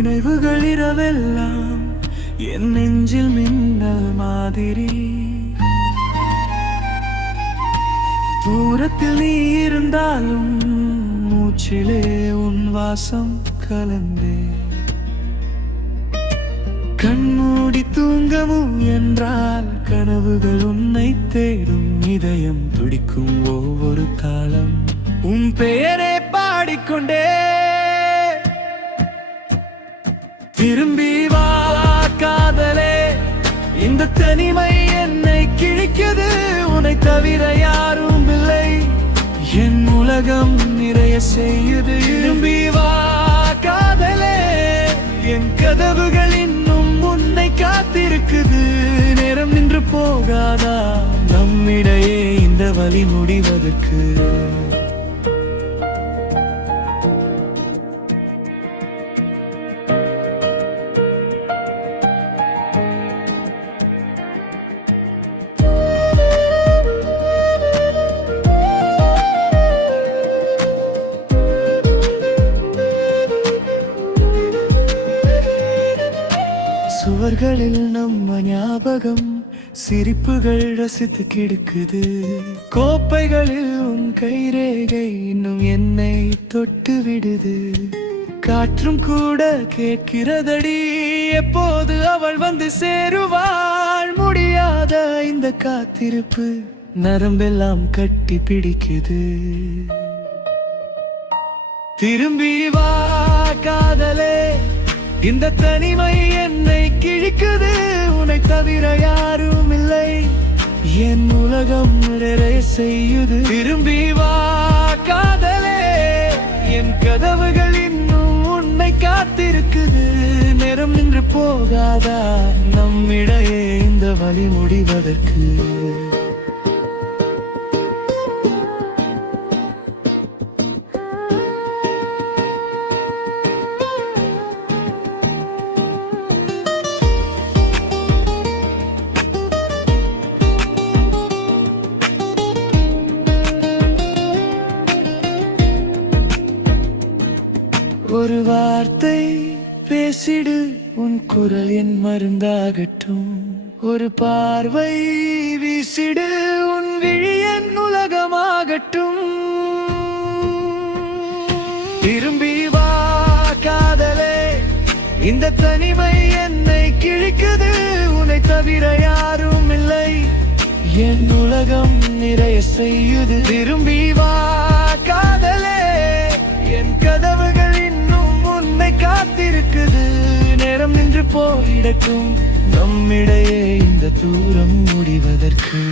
நினைவுகள் இரவெல்லாம் என் நெஞ்சில் மின்னல் மாதிரி. தூரத்தில் நீ இருந்தாலும் மூச்சிலே உன் வாசம் கலந்தே. கண்மூடி தூங்கவும் என்றால் கனவுகள் உன்னை தேடும். இதயம் துடிக்கும் ஒவ்வொரு தாளம் உன் பெயரை பாடிக்கொண்டே. திரும்பி வா காதலே, இந்த தனிமை என்னை கிழிக்குது. உன்னை தவிர யாரும் இல்லை, என் உலகம் நிறைய செய்யுது. திரும்பி வா காதலே, என் கதவுகள் இன்னும் உன்னை காத்திருக்குது. நேரம் நின்று போகாதா நம்மிடையே இந்த வழி முடிவதற்கு? சுவர்களில் நம்ம ஞாபகம், சிரிப்புகள் ரசித்து கிடக்குது. கோப்பைகளில் உன் கைரேகை இன்னும் என்னை தொட்டு விடுது. காற்றும் கூட கேட்கிறதடி, எப்போது அவள் வந்து சேருவாள்? முடியாத இந்த காத்திருப்பு நரம்பெல்லாம் கட்டி பிடிக்குது. திரும்பி வா காதலே, இந்த தனிமை என்னை கிழிக்குது. உன்னை தவிர யாரும் இல்லை, என் உலகம் நிறைய செய்யுது. திரும்பி வா காதலே, என் கதவுகள் இன்னும் உன்னை காத்திருக்குது. நேரம் நின்று போகாதா நம்மிடையே இந்த வழி முடிவதற்கு? ஒரு வார்த்தை பேசிடு, உன் குரல் என் மருந்தாகட்டும். ஒரு பார்வை வீசிடு, உன் விழி என் உலகமாகட்டும். திரும்பி வா காதலே, இந்த தனிமை என்னை கிழிக்குது. உன்னை தவிர யாரும் இல்லை, என் உலகம் நிறைய செய்யுது. திரும்பி வா காதலே, என் கதவுகள் இன்னும் உன்னை காத்திருக்குது. நேரம் நின்று போயிடட்டும் நம்மிடையே இந்த தூரம் முடிவதற்கு.